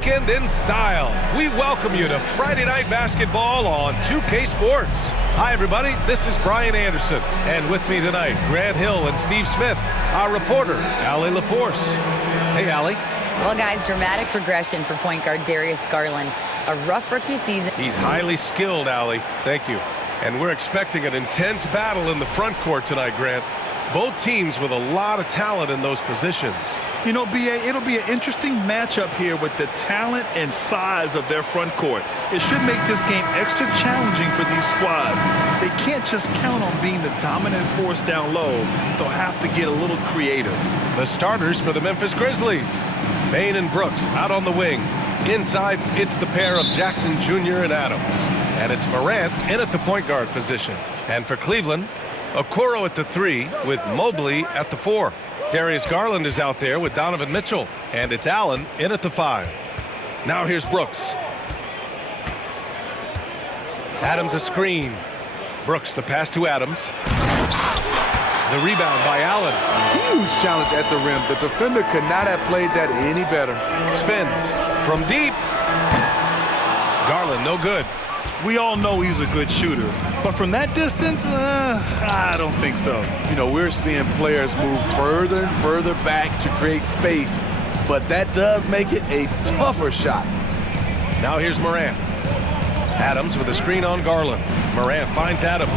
Weekend in style. We welcome you to Friday Night Basketball on 2K Sports. Hi, everybody. This is Brian Anderson. And with me tonight, Grant Hill and Steve Smith, our reporter, Allie LaForce. Hey, Allie. Well, guys, dramatic progression for point guard Darius Garland. A rough rookie season. He's highly skilled, Allie. Thank you. And we're expecting an intense battle in the front court tonight, Grant. Both teams with a lot of talent in those positions. You know, B.A., it'll be an interesting matchup here with the talent and size of their front court. It should make this game extra challenging for these squads. They can't just count on being the dominant force down low. They'll have to get a little creative. The starters for the Memphis Grizzlies. Bane and Brooks out on the wing. Inside, it's the pair of Jackson Jr. and Adams. And it's Morant in at the point guard position. And for Cleveland, Okoro at the 3 with Mobley at the 4. Darius Garland is out there with Donovan Mitchell. And it's Allen in at the 5. Now here's Brooks. Adams a screen. Brooks the pass to Adams. The rebound by Allen. Huge challenge at the rim. The defender could not have played that any better. Spins from deep. Garland no good. We all know he's a good shooter, but from that distance, I don't think so. You know, we're seeing players move further and further back to create space, but that does make it a tougher shot. Now here's Morant. Adams with a screen on Garland. Morant finds Adams.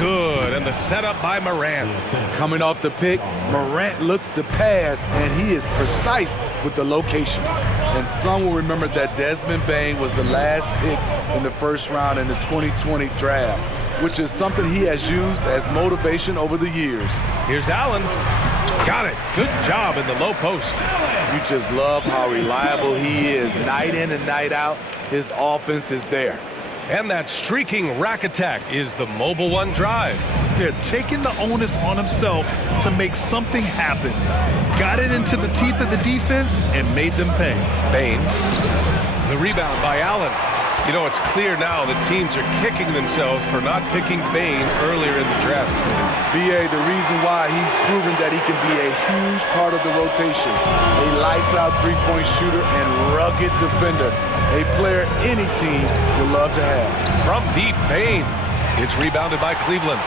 Good, and the setup by Morant. Coming off the pick, Morant looks to pass, and he is precise with the location. And some will remember that Desmond Bane was the last pick in the first round in the 2020 draft, which is something he has used as motivation over the years. Here's Allen. Got it. Good job in the low post. You just love how reliable he is. Night in and night out, his offense is there. And that streaking rack attack is the Mobile One drive. They're taking the onus on himself to make something happen. Got it into the teeth of the defense and made them pay. Bane. The rebound by Allen. You know, it's clear now that teams are kicking themselves for not picking Bane earlier in the draft. B.A., the reason why he's proven that he can be a huge part of the rotation. A lights-out three-point shooter and rugged defender. A player any team would love to have. From deep, Bane. It's rebounded by Cleveland.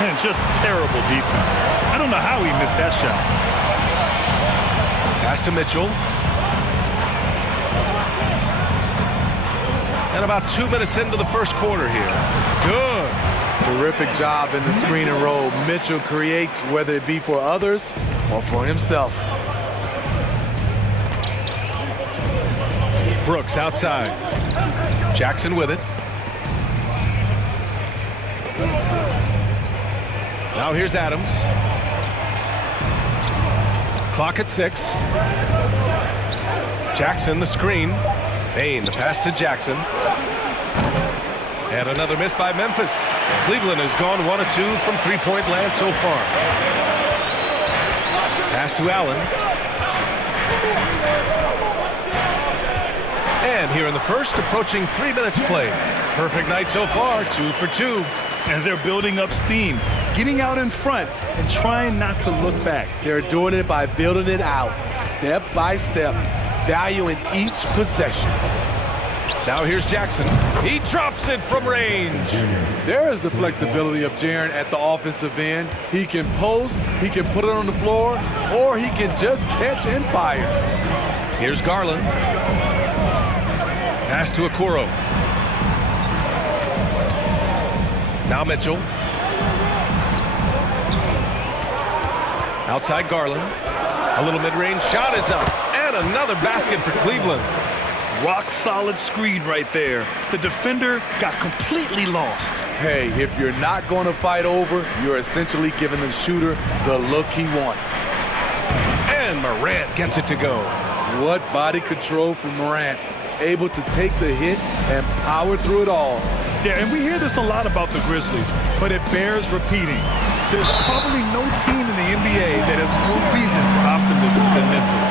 And just terrible defense. I don't know how he missed that shot. Pass to Mitchell. And about 2 minutes into the first quarter here. Good. Terrific job in the screen and roll. Mitchell creates, whether it be for others or for himself. Brooks outside. Jackson with it. Now here's Adams. Clock at 6. Jackson the screen. Bane the pass to Jackson. And another miss by Memphis. Cleveland has gone 1 of 2 from three-point land so far. Pass to Allen. And here in the first, approaching 3 minutes played. Perfect night so far, 2 for 2. And they're building up steam, getting out in front and trying not to look back. They're doing it by building it out, step by step, valuing each possession. Now here's Jackson. He drops it from range. There is the flexibility of Jaren at the offensive end. He can post, he can put it on the floor, or he can just catch and fire. Here's Garland. Pass to Okoro. Now Mitchell. Outside Garland. A little mid-range shot is up. And another basket for Cleveland. Rock solid screen right there. The defender got completely lost. Hey, if you're not going to fight over, you're essentially giving the shooter the look he wants. And Morant gets it to go. What body control from Morant. Able to take the hit and power through it all. Yeah, and we hear this a lot about the Grizzlies, but it bears repeating. There's probably no team in the NBA that has more reason for optimism than Memphis.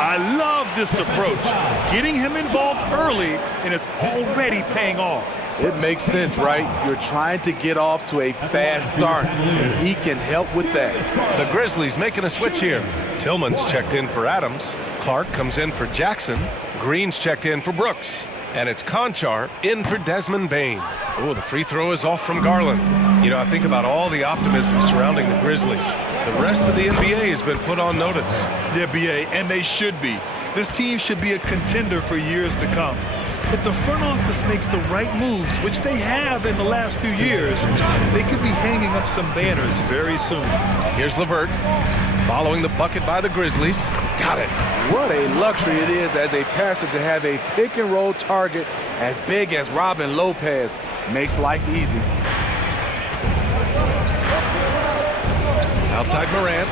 I love this approach, getting him involved early, and it's already paying off. It makes sense, right? You're trying to get off to a fast start, and he can help with that. The Grizzlies making a switch here. Tillman's checked in for Adams. Clark comes in for Jackson. Green's checked in for Brooks. And it's Conchar in for Desmond Bain. Oh, the free throw is off from Garland. You know, I think about all the optimism surrounding the Grizzlies. The rest of the NBA has been put on notice. The NBA, and they should be. This team should be a contender for years to come. If the front office makes the right moves, which they have in the last few years, they could be hanging up some banners very soon. Here's LeVert, following the bucket by the Grizzlies. Got it. What a luxury it is as a passer to have a pick-and-roll target as big as Robin Lopez. Makes life easy. Outside Morant.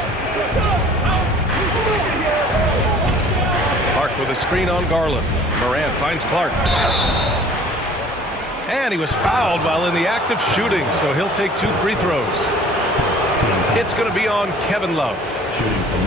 Clark with a screen on Garland. Morant finds Clark. And he was fouled while in the act of shooting, so he'll take 2 free throws. It's going to be on Kevin Love.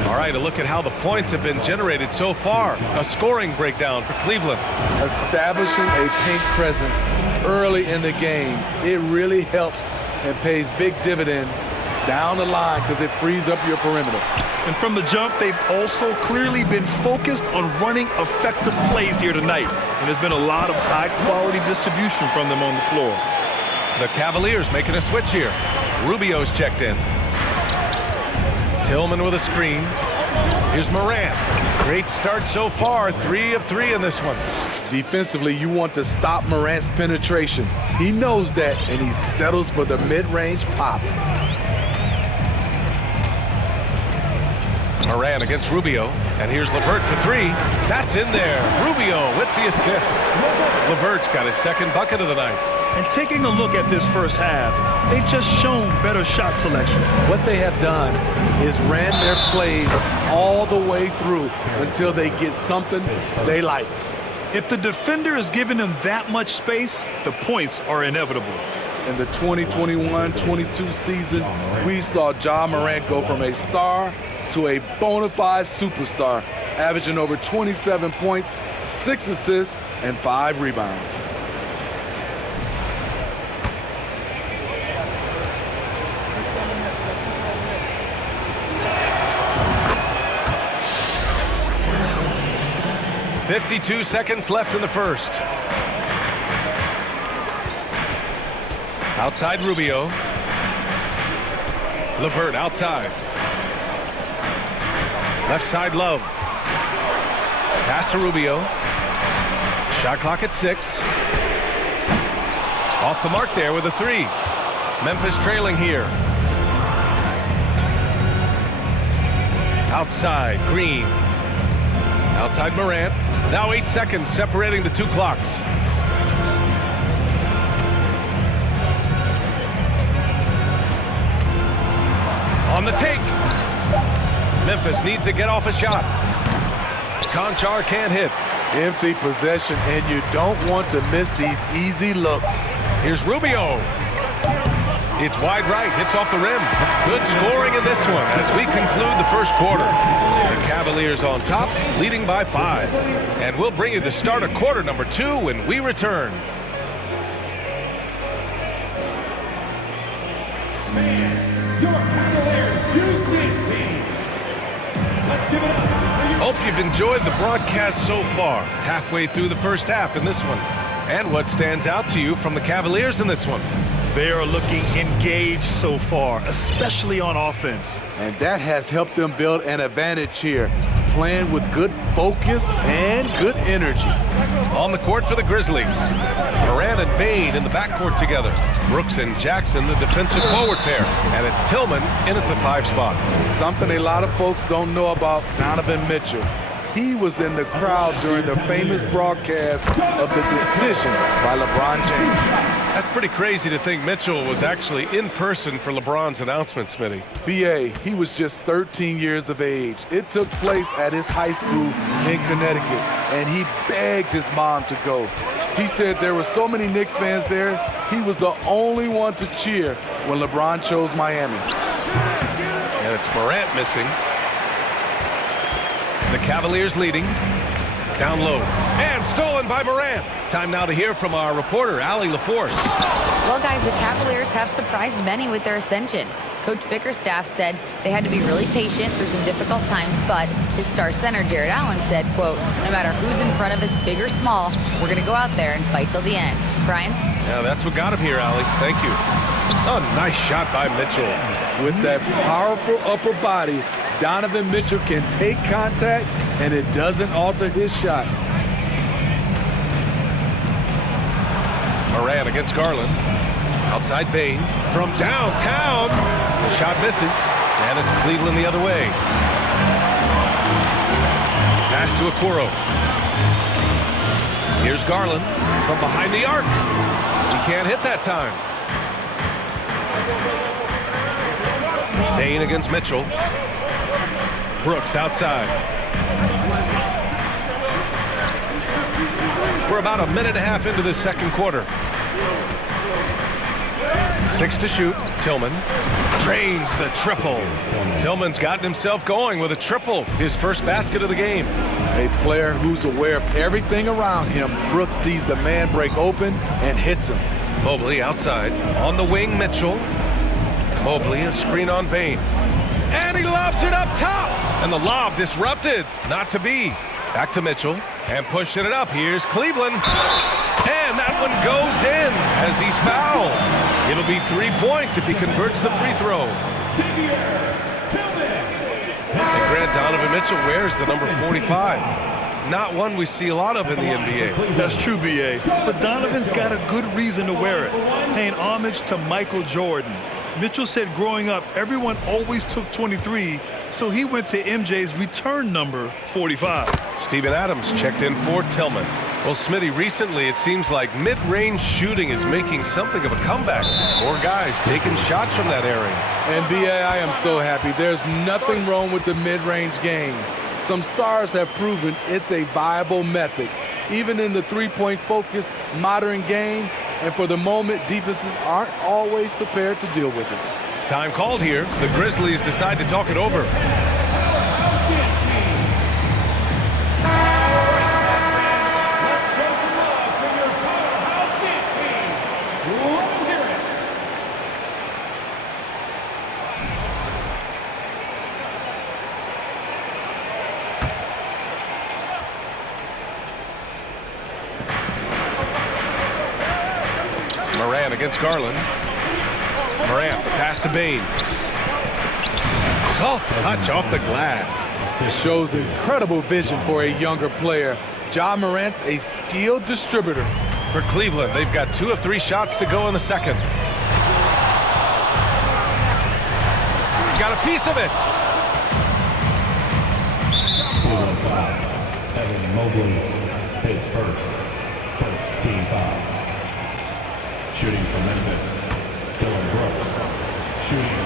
All right, a look at how the points have been generated so far. A scoring breakdown for Cleveland. Establishing a paint presence early in the game, it really helps and pays big dividends down the line because it frees up your perimeter. And from the jump, they've also clearly been focused on running effective plays here tonight. And there's been a lot of high-quality distribution from them on the floor. The Cavaliers making a switch here. Rubio's checked in. Tillman with a screen. Here's Morant. Great start so far. 3 of 3 in this one. Defensively, you want to stop Morant's penetration. He knows that, and he settles for the mid-range pop. Morant against Rubio. And here's LeVert for 3. That's in there. Rubio with the assist. LeVert's got his second bucket of the night. And taking a look at this first half, they've just shown better shot selection. What they have done is ran their plays all the way through until they get something they like. If the defender is giving them that much space, the points are inevitable. In the 2021-22 season, we saw Ja Morant go from a star to a bona fide superstar, averaging over 27 points, 6 assists, and 5 rebounds. .52 seconds left in the first. Outside Rubio. LeVert outside. Left side Love. Pass to Rubio. Shot clock at 6. Off the mark there with a 3. Memphis trailing here. Outside Green. Outside Morant. Now 8 seconds separating the 2 clocks. On the take. Memphis needs to get off a shot. Conchar can't hit. Empty possession, and you don't want to miss these easy looks. Here's Rubio. It's wide right, hits off the rim. Good scoring in this one as we conclude the first quarter. The Cavaliers on top, leading by 5. And we'll bring you the start of quarter number 2 when we return. Hope you've enjoyed the broadcast so far. Halfway through the first half in this one. And what stands out to you from the Cavaliers in this one? They are looking engaged so far, especially on offense. And that has helped them build an advantage here, playing with good focus and good energy. On the court for the Grizzlies, Morant and Bain in the backcourt together. Brooks and Jackson, the defensive forward pair. And it's Tillman in at the 5 spot. Something a lot of folks don't know about Donovan Mitchell. He was in the crowd during the famous broadcast of the decision by LeBron James. That's pretty crazy to think Mitchell was actually in person for LeBron's announcement, Smitty. B.A., he was just 13 years of age. It took place at his high school in Connecticut, and he begged his mom to go. He said there were so many Knicks fans there, he was the only one to cheer when LeBron chose Miami. And it's Morant missing. The Cavaliers leading. Down low. And stolen stolen by Morant. Time now to hear from our reporter, Allie LaForce. Well, guys, the Cavaliers have surprised many with their ascension. Coach Bickerstaff said they had to be really patient through some difficult times, but his star center, Jared Allen, said, quote, no matter who's in front of us, big or small, we're going to go out there and fight till the end. Brian? Yeah, that's what got him here, Allie. Thank you. Oh, nice shot by Mitchell. With that powerful upper body, Donovan Mitchell can take contact, and it doesn't alter his shot. Morant against Garland. Outside Bane from downtown. The shot misses, and it's Cleveland the other way. Pass to Okoro. Here's Garland from behind the arc. He can't hit that time. Bane against Mitchell. Brooks outside. We're about a minute and a half into this second quarter. 6 to shoot. Tillman drains the triple. Tillman's gotten himself going with a triple, his first basket of the game. A player who's aware of everything around him. Brooks sees the man break open and hits him. Mobley outside. On the wing, Mitchell. Mobley, a screen on Bane. And he lobs it up top. And the lob disrupted. Not to be. Back to Mitchell. And pushing it up. Here's Cleveland. And that one goes in as he's fouled. It'll be 3 points if he converts the free throw. And Grant, Donovan Mitchell wears the number 45. Not one we see a lot of in the NBA. That's true, B.A. But Donovan's got a good reason to wear it, paying homage to Michael Jordan. Mitchell said growing up, everyone always took 23, so he went to MJ's return number 45. Steven Adams checked in for Tillman. Well, Smitty, recently it seems like mid-range shooting is making something of a comeback. More guys taking shots from that area. And B.A., I am so happy. There's nothing wrong with the mid-range game. Some stars have proven it's a viable method, even in the three-point focused modern game. And for the moment, defenses aren't always prepared to deal with it. Time called here. The Grizzlies decide to talk it over. Morant against Garland. Morant, the pass to Bane. Soft touch off the glass. It shows incredible vision for a younger player. Ja Morant's a skilled distributor. For Cleveland, they've got 2 of 3 shots to go in the second. Got a piece of it. Cleveland foul. Evan Mobley, his first team foul. Shooting from Memphis, Dylan Brooks. Shooting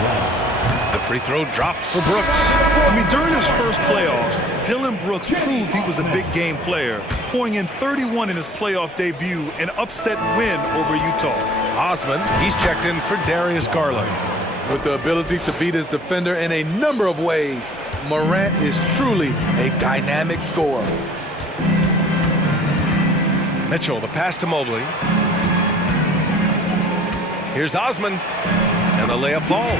one. The free throw dropped for Brooks. I mean, during his first playoffs, Dylan Brooks proved he was a big game player, pouring in 31 in his playoff debut, an upset win over Utah. Osman, he's checked in for Darius Garland. With the ability to beat his defender in a number of ways, Morant is truly a dynamic scorer. Mitchell, the pass to Mobley. Here's Osman, and the layup falls.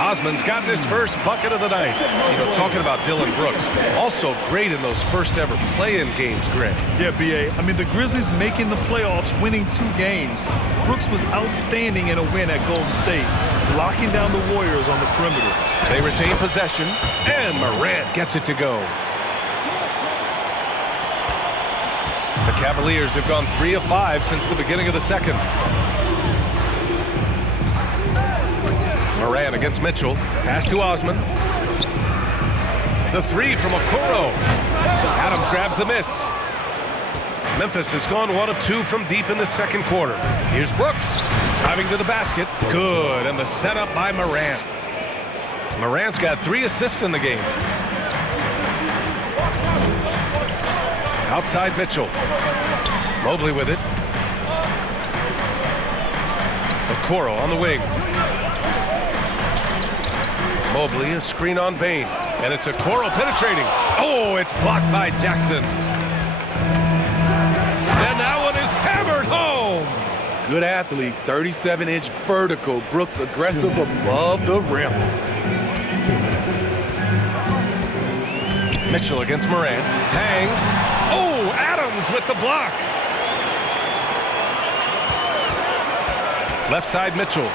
Osman's gotten his first bucket of the night. You know, talking about Dylan Brooks, also great in those first ever play-in games, Grant. Yeah, B.A. I mean, the Grizzlies making the playoffs, winning 2 games. Brooks was outstanding in a win at Golden State, locking down the Warriors on the perimeter. They retain possession, and Morant gets it to go. The Cavaliers have gone 3 of 5 since the beginning of the second. Morant against Mitchell. Pass to Osman. The 3 from Okoro. Adams grabs the miss. Memphis has gone 1 of 2 from deep in the second quarter. Here's Brooks driving to the basket. Good, and the setup by Morant. Morant's got 3 assists in the game. Outside Mitchell. Mobley with it. Okoro on the wing. Mobley, a screen on Bane. And it's Okoro penetrating. Oh, it's blocked by Jackson. Good athlete, 37-inch vertical. Brooks aggressive above the rim. Mitchell against Morant. Hangs. Oh, Adams with the block. Left side Mitchell.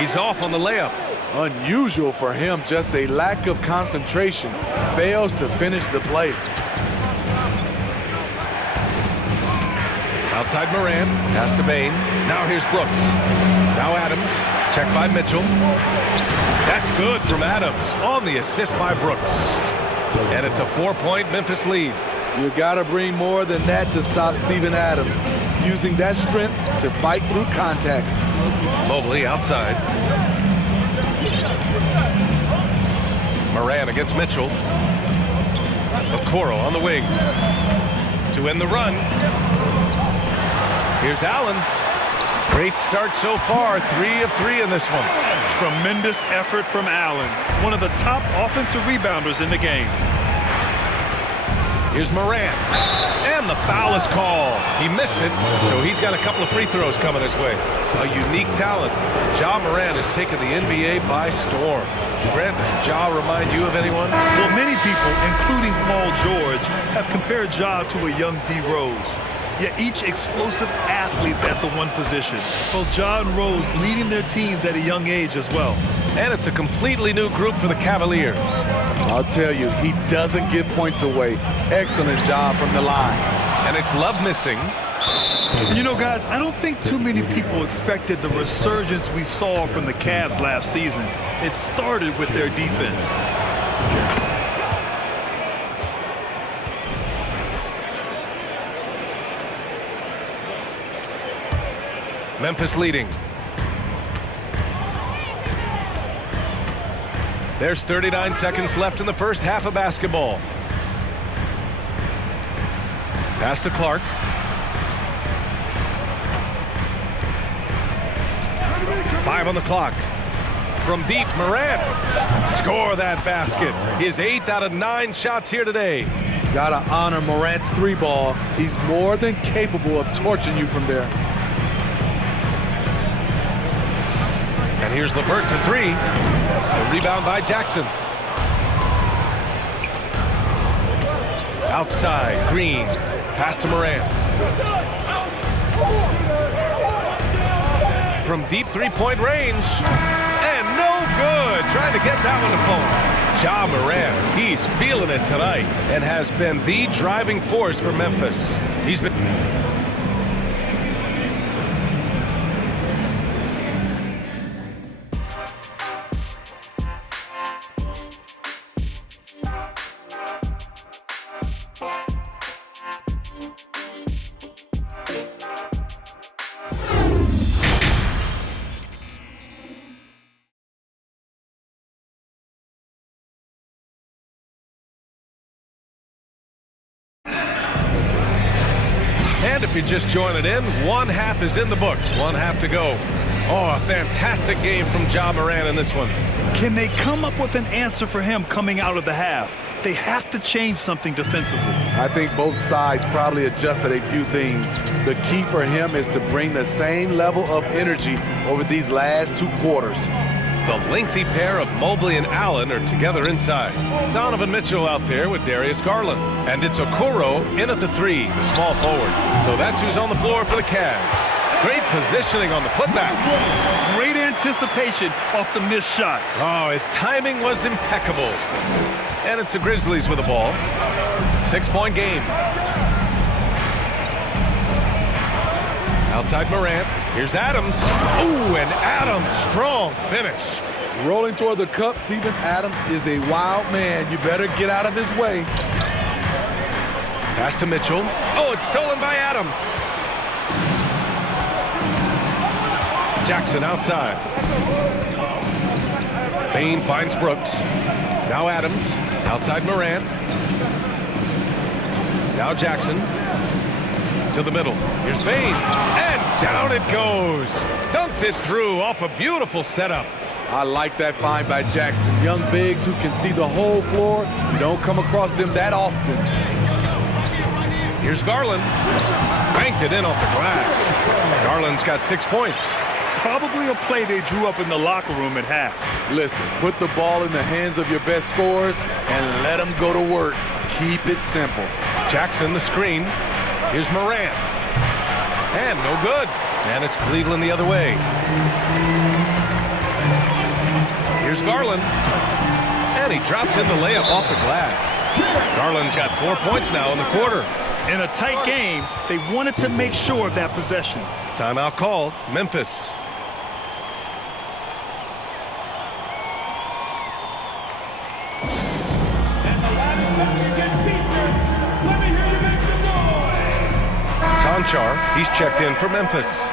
He's off on the layup. Unusual for him, just a lack of concentration. Fails to finish the play. Outside Morant, pass to Bain. Now here's Brooks. Now Adams, check by Mitchell. That's good from Adams on the assist by Brooks. And it's a 4-point Memphis lead. You gotta bring more than that to stop Steven Adams. Using that strength to fight through contact. Mobley outside. Morant against Mitchell. Okoro on the wing. To end the run. Here's Allen. Great start so far, 3 of 3 in this one. Tremendous effort from Allen, one of the top offensive rebounders in the game. Here's Morant, and the foul is called. He missed it, so he's got a couple of free throws coming his way. A unique talent. Ja Morant has taken the NBA by storm. Grant, does Ja remind you of anyone? Well, many people, including Paul George, have compared Ja to a young D. Rose. Yet each explosive athletes at the one position. Both Ja and Rose leading their teams at a young age as well. And it's a completely new group for the Cavaliers. I'll tell you, he doesn't give points away. Excellent job from the line. And it's Love missing. You know, guys, I don't think too many people expected the resurgence we saw from the Cavs last season. It started with their defense. Memphis leading. There's 39 seconds left in the first half of basketball. Pass to Clark. Five on the clock. From deep, Morant. Score that basket. His 8th out of 9 shots here today. Gotta honor Morant's 3-ball. He's more than capable of torching you from there. And here's LeVert for 3. A rebound by Jackson. Outside, Green. Pass to Morant. From deep 3-point range. And no good. Trying to get that one to fall. Ja Morant, he's feeling it tonight and has been the driving force for Memphis. He's been... And if you're just joining in, 1 half is in the books. 1 half to go. Oh, a fantastic game from Ja Morant in this one. Can they come up with an answer for him coming out of the half? They have to change something defensively. I think both sides probably adjusted a few things. The key for him is to bring the same level of energy over these last 2 quarters. The lengthy pair of Mobley and Allen are together inside. Donovan Mitchell out there with Darius Garland. And it's Okoro in at the 3, the small forward. So that's who's on the floor for the Cavs. Great positioning on the putback. Great anticipation off the missed shot. Oh, his timing was impeccable. And it's the Grizzlies with the ball. 6-point game. Outside Morant. Here's Adams. Ooh, and Adams, strong finish. Rolling toward the cup, Steven Adams is a wild man. You better get out of his way. Pass to Mitchell. Oh, it's stolen by Adams. Jackson outside. Bain finds Brooks. Now Adams. Outside Morant. Now Jackson. To the middle. Here's Bain. And down it goes. Dunked it through off a beautiful setup. I like that find by Jackson. Young bigs who can see the whole floor. You don't come across them that often. Here's Garland. Banked it in off the glass. Garland's got 6 points. Probably a play they drew up in the locker room at half. Listen, put the ball in the hands of your best scorers and let them go to work. Keep it simple. Jackson the screen. Here's Morant. And no good. And it's Cleveland the other way. Here's Garland. And he drops in the layup off the glass. Garland's got 4 points now in the quarter. In a tight game, they wanted to make sure of that possession. Timeout called. Memphis. Conchar, he's checked in for Memphis.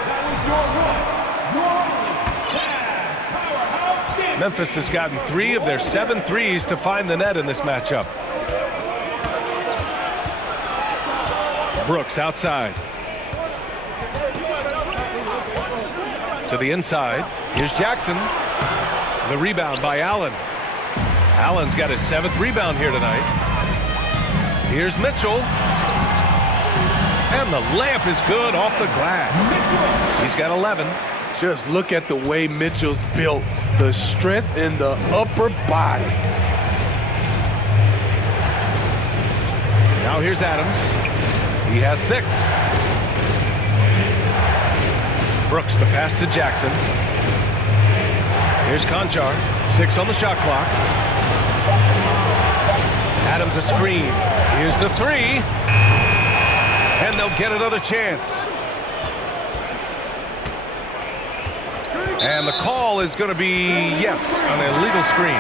Memphis has gotten 3 of their 7 threes to find the net in this matchup. Brooks outside. To the inside. Here's Jackson. The rebound by Allen. Allen's got his 7th rebound here tonight. Here's Mitchell. And the layup is good off the glass. He's got 11. Just look at the way Mitchell's built. The strength in the upper body. Now here's Adams. He has 6. Brooks, the pass to Jackson. Here's Conchar. 6 on the shot clock. Adams a screen. Here's the 3. And they'll get another chance. And the call is going to be, yes, an illegal screen.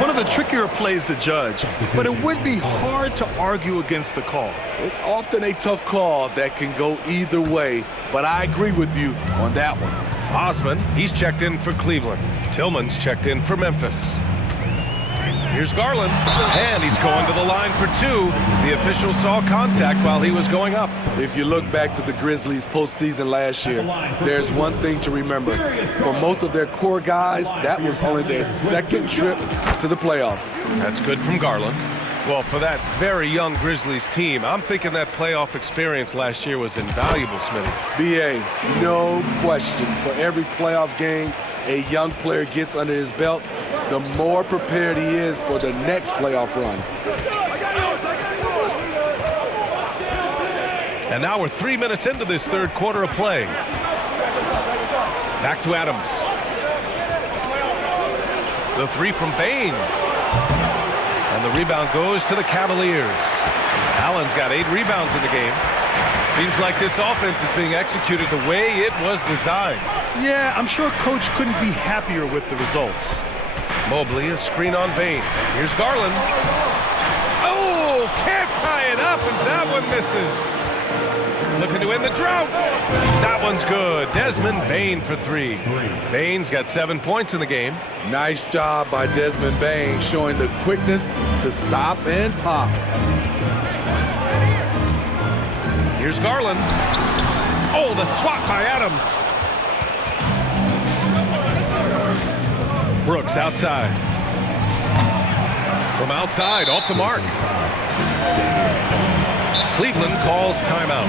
One of the trickier plays to judge, but it would be hard to argue against the call. It's often a tough call that can go either way, but I agree with you on that one. Osman, he's checked in for Cleveland. Tillman's checked in for Memphis. Here's Garland, and he's going to the line for 2. The official saw contact while he was going up. If you look back to the Grizzlies postseason last year, there's one thing to remember. For most of their core guys, that was only their 2nd trip to the playoffs. That's good from Garland. Well, for that very young Grizzlies team, I'm thinking that playoff experience last year was invaluable, Smitty. B.A., no question. For every playoff game a young player gets under his belt, the more prepared he is for the next playoff run. And now we're 3 minutes into this 3rd quarter of play. Back to Adams. The 3 from Bain. And the rebound goes to the Cavaliers. Allen's got 8 rebounds in the game. Seems like this offense is being executed the way it was designed. Yeah, I'm sure Coach couldn't be happier with the results. Mobley, a screen on Bain. Here's Garland. Oh, can't tie it up as that one misses. Looking to end the drought. That one's good. Desmond Bain for 3. Bain's got 7 points in the game. Nice job by Desmond Bain, showing the quickness to stop and pop. Here's Garland. Oh, the swat by Adams. Brooks outside. From outside, off the mark. Cleveland calls timeout.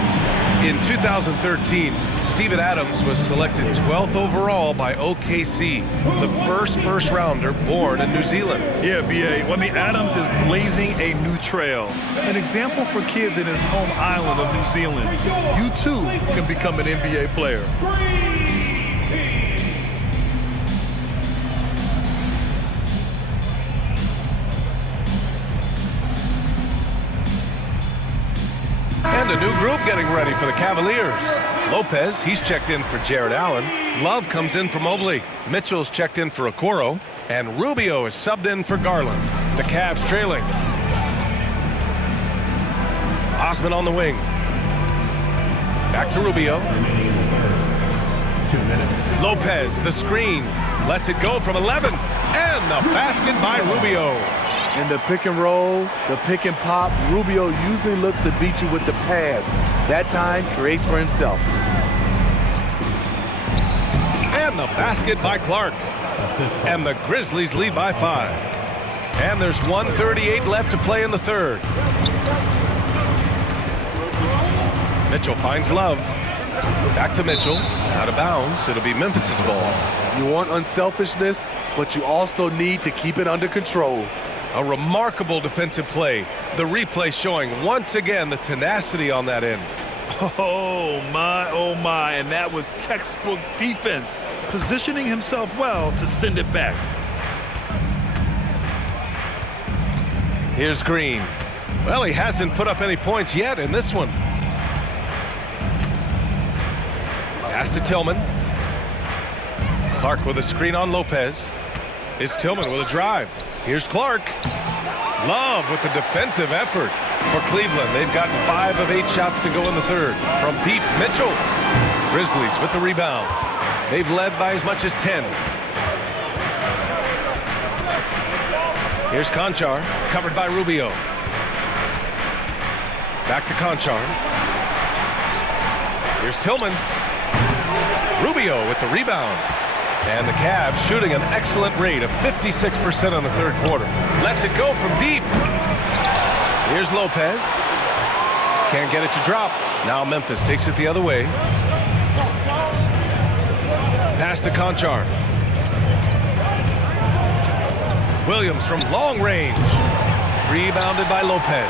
In 2013, Steven Adams was selected 12th overall by OKC, the first rounder born in New Zealand. Yeah, B.A., when the Adams is blazing a new trail, an example for kids in his home island of New Zealand. You too can become an NBA player. And a new group getting ready for the Cavaliers. Lopez, he's checked in for Jared Allen. Love comes in for Mobley. Mitchell's checked in for Okoro. And Rubio is subbed in for Garland. The Cavs trailing. Osman on the wing. Back to Rubio. 2 minutes. Lopez, the screen. Lets it go from 11. And the basket by Rubio. In the pick and roll, the pick and pop, Rubio usually looks to beat you with the pass. That time, creates for himself. And the basket by Clark. And the Grizzlies lead by 5. And there's 1:38 left to play in the 3rd. Mitchell finds Love. Back to Mitchell. Out of bounds. It'll be Memphis's ball. You want unselfishness, but you also need to keep it under control. A remarkable defensive play. The replay showing once again the tenacity on that end. Oh my, and that was textbook defense, positioning himself well to send it back. Here's Green. Well, he hasn't put up any points yet in this one. Pass to Tillman. Clark with a screen on Lopez. It's Tillman with a drive. Here's Clark. Love with the defensive effort for Cleveland. They've gotten 5 of 8 shots to go in the third. From deep, Mitchell. Grizzlies with the rebound. They've led by as much as 10. Here's Conchar, covered by Rubio. Back to Conchar. Here's Tillman. Rubio with the rebound. And the Cavs shooting an excellent rate of 56% in the third quarter. Lets it go from deep. Here's Lopez. Can't get it to drop. Now Memphis takes it the other way. Pass to Conchar. Williams from long range. Rebounded by Lopez.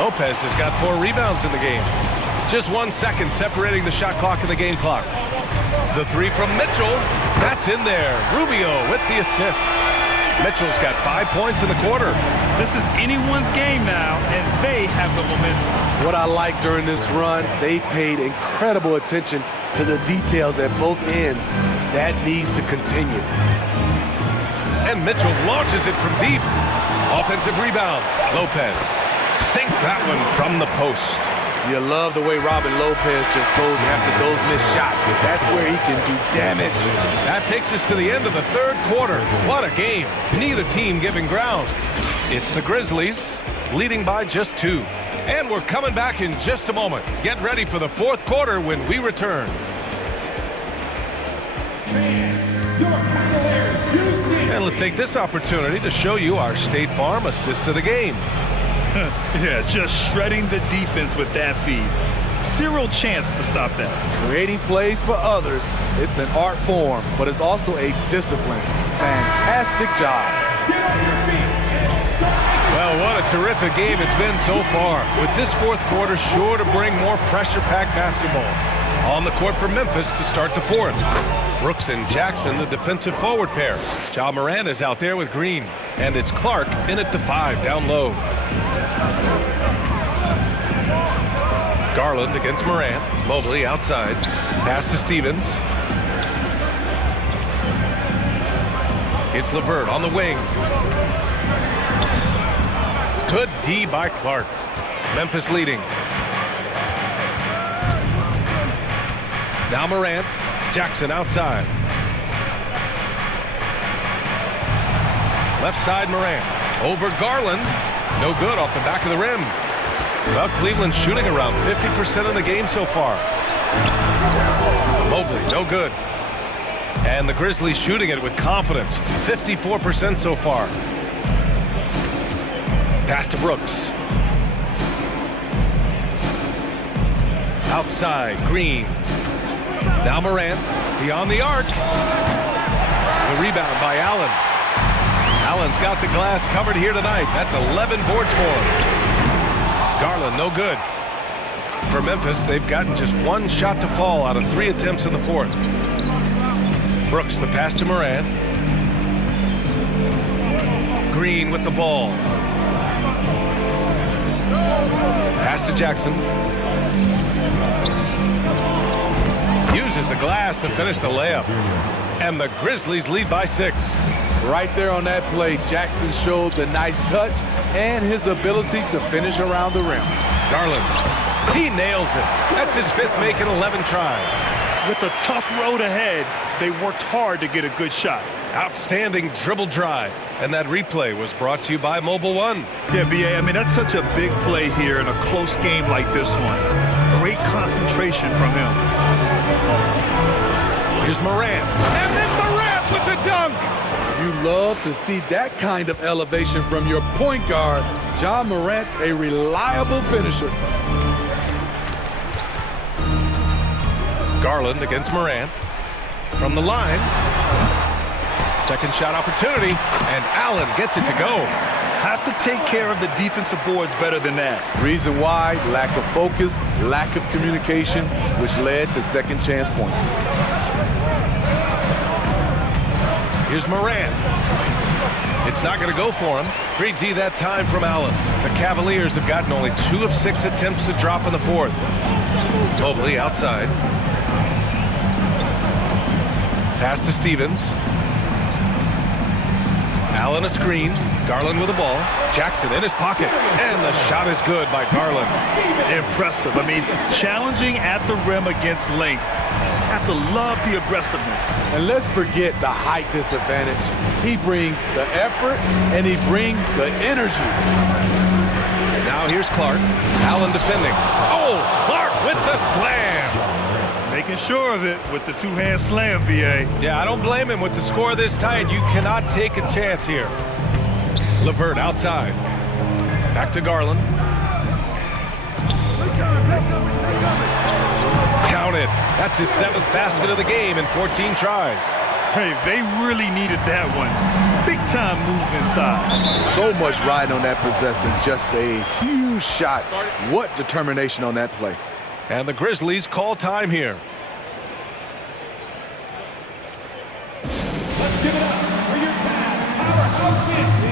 Lopez has got 4 rebounds in the game. Just 1 second separating the shot clock and the game clock. The 3 from Mitchell. That's in there. Rubio with the assist. Mitchell's got 5 points in the quarter. This is anyone's game now, and they have the momentum. What I like during this run, they paid incredible attention to the details at both ends. That needs to continue. And Mitchell launches it from deep. Offensive rebound. Lopez sinks that one from the post. You love the way Robin Lopez just goes after those missed shots. That's where he can do damage. That takes us to the end of the third quarter. What a game. Neither team giving ground. It's the Grizzlies leading by just 2. And we're coming back in just a moment. Get ready for the fourth quarter when we return. And let's take this opportunity to show you our State Farm assist of the game. Yeah, just shredding the defense with that feed. Zero chance to stop that. Creating plays for others, it's an art form, but it's also a discipline. Fantastic job. Well, what a terrific game it's been so far. With this fourth quarter sure to bring more pressure-packed basketball. On the court for Memphis to start the fourth. Brooks and Jackson, the defensive forward pair. Ja Morant is out there with Green. And it's Clark in at the 5 down low. Garland against Morant. Mobley outside. Pass to Stevens. It's LeVert on the wing. Good D by Clark. Memphis leading. Now Morant. Jackson outside. Left side Morant. Over Garland. No good off the back of the rim. Well, Cleveland's shooting around 50% of the game so far. Mobley, no good. And the Grizzlies shooting it with confidence. 54% so far. Pass to Brooks. Outside, Green. Now Morant, beyond the arc. The rebound by Allen. Allen's got the glass covered here tonight. That's 11 boards for him. Garland, no good. For Memphis, they've gotten just 1 shot to fall out of 3 attempts in the fourth. Brooks, the pass to Morant. Green with the ball. Pass to Jackson. Uses the glass to finish the layup. And the Grizzlies lead by 6. Right there on that play, Jackson showed the nice touch and his ability to finish around the rim. Garland, he nails it. That's his 5th make in 11 tries. With a tough road ahead, they worked hard to get a good shot. Outstanding dribble drive. And that replay was brought to you by Mobile One. Yeah, B.A., I mean, that's such a big play here in a close game like this one. Great concentration from him. Here's Morant. And then Morant with the dunk. You love to see that kind of elevation from your point guard. Ja Morant's a reliable finisher. Garland against Morant. From the line. Second shot opportunity, and Allen gets it to go. Have to take care of the defensive boards better than that. Reason why, lack of focus, lack of communication, which led to second chance points. Here's Morant. It's not going to go for him. Great D that time from Allen. The Cavaliers have gotten only 2 of 6 attempts to drop in the fourth. Mobley outside. Pass to Stevens. Allen a screen. Garland with the ball. Jackson in his pocket. And the shot is good by Garland. Impressive. I mean, challenging at the rim against length. Just have to love the aggressiveness. And let's forget the height disadvantage. He brings the effort and he brings the energy. And now here's Clark. Allen defending. Oh, Clark with the slam. Making sure of it with the two-hand slam, BA. Yeah, I don't blame him with the score this tight. You cannot take a chance here. LeVert outside. Back to Garland. Counted. That's his 7th basket of the game in 14 tries. Hey, they really needed that one. Big time move inside. So much riding on that possession. Just a huge shot. What determination on that play. And the Grizzlies call time here. Let's give it up for your powerhouse fancy.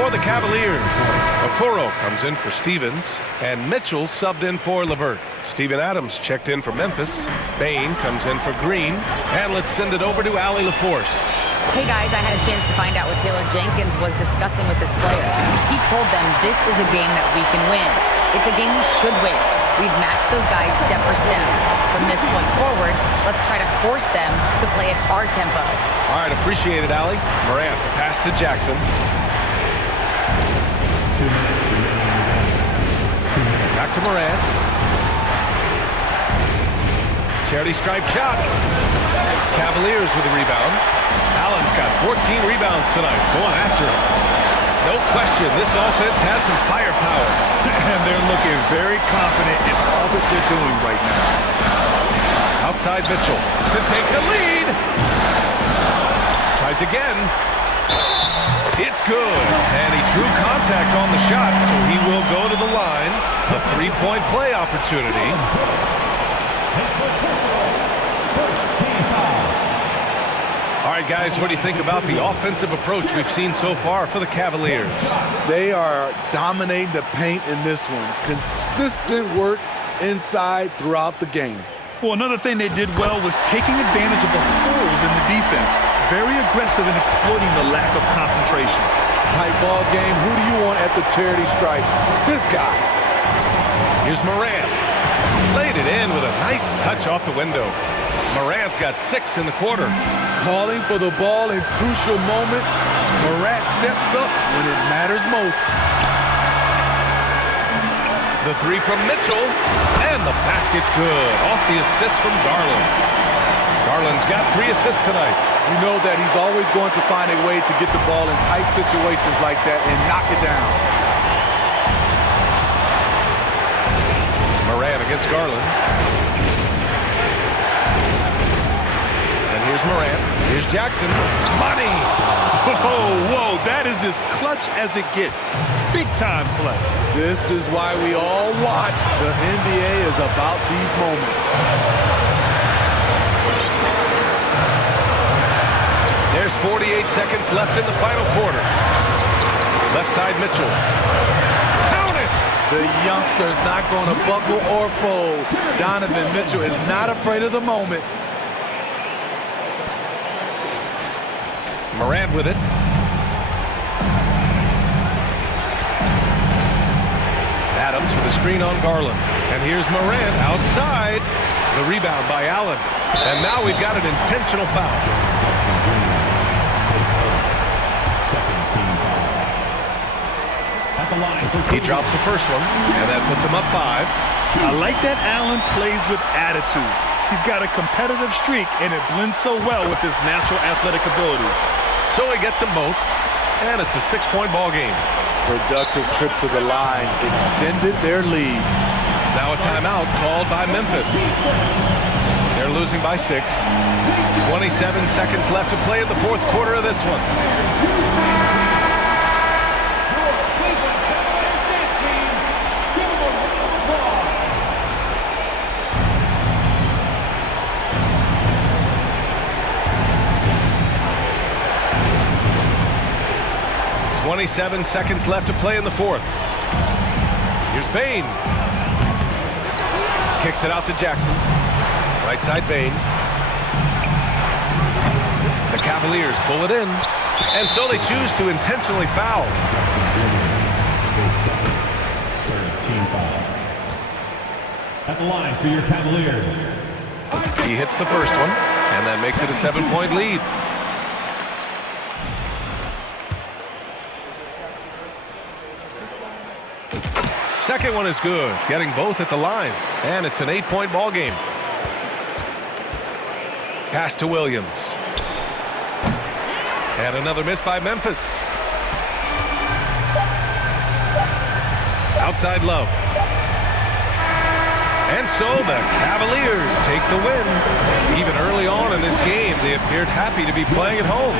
For the Cavaliers, Okoro comes in for Stevens, and Mitchell subbed in for LeVert. Steven Adams checked in for Memphis. Bain comes in for Green, and let's send it over to Allie LaForce. Hey guys, I had a chance to find out what Taylor Jenkins was discussing with his players. He told them this is a game that we can win. It's a game we should win. We've matched those guys step for step. From this point forward, let's try to force them to play at our tempo. All right, appreciate it, Allie. Morant, the pass to Jackson. Back to Morant. Charity stripe shot. Cavaliers with a rebound. Allen's got 14 rebounds tonight. Going after him. No question, this offense has some firepower. And they're looking very confident in all that they're doing right now. Outside Mitchell to take the lead. Tries again. It's good. And he drew contact on the shot, so he will go to the line. A three-point play opportunity. All right, guys, what do you think about the offensive approach we've seen so far for the Cavaliers? They are dominating the paint in this one. Consistent work inside throughout the game. Well, another thing they did well was taking advantage of the holes in the defense. Very aggressive in exploiting the lack of concentration. Tight ball game. Who do you want at the charity stripe? This guy. Here's Morant. Laid it in with a nice touch off the window. Morant's got 6 in the quarter. Calling for the ball in crucial moments. Morant steps up when it matters most. The three from Mitchell, and the basket's good. Off the assist from Garland. Garland's got 3 assists tonight. You know that he's always going to find a way to get the ball in tight situations like that and knock it down. Morant against Garland. And here's Morant. Here's Jackson. Money! Oh, whoa, that is as clutch as it gets. Big time play. This is why we all watch. The NBA is about these moments. There's 48 seconds left in the final quarter. Left side Mitchell. Count it! The youngster's not going to buckle or fold. Donovan Mitchell is not afraid of the moment. Morant with it. Adams with a screen on Garland. And here's Morant outside. The rebound by Allen. And now we've got an intentional foul. He drops the first one, and that puts him up 5. I like that Allen plays with attitude. He's got a competitive streak, and it blends so well with his natural athletic ability. So he gets them both, and it's a 6-point ball game. Productive trip to the line extended their lead. Now a timeout called by Memphis. They're losing by 6. 27 seconds left to play in the fourth quarter of this one. 27 seconds left to play in the fourth. Here's Bane. Kicks it out to Jackson. Right side Bane. The Cavaliers pull it in, and so they choose to intentionally foul. Team foul. At the line for your Cavaliers. He hits the first one, and that makes it a 7-point lead. Second one is good, getting both at the line, and it's an 8-point ball game. Pass to Williams. And another miss by Memphis. Outside Love. And so the Cavaliers take the win. Even early on in this game, they appeared happy to be playing at home.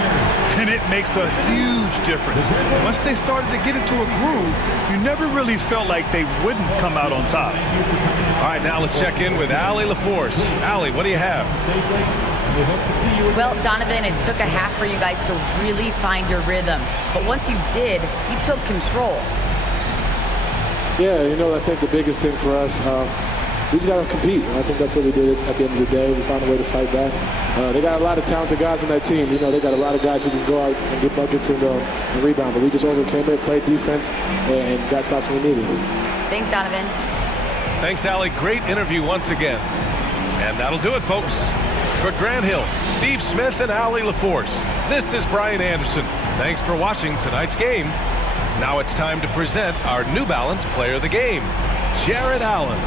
And it makes a huge difference. Once they started to get into a groove, you never really felt like they wouldn't come out on top. All right, now let's check in with Allie LaForce. Allie, what do you have? Well, Donovan, it took a half for you guys to really find your rhythm. But once you did, you took control. Yeah, I think the biggest thing for us, we just got to compete. And I think that's what we did at the end of the day. We found a way to fight back. They got a lot of talented guys on that team. They got a lot of guys who can go out and get buckets and rebound. But we just overcame it, played defense, and got stops when we needed. Thanks, Donovan. Thanks, Allie. Great interview once again. And that'll do it, folks. For Grant Hill, Steve Smith, and Allie LaForce, this is Brian Anderson. Thanks for watching tonight's game. Now it's time to present our New Balance Player of the Game, Jared Allen.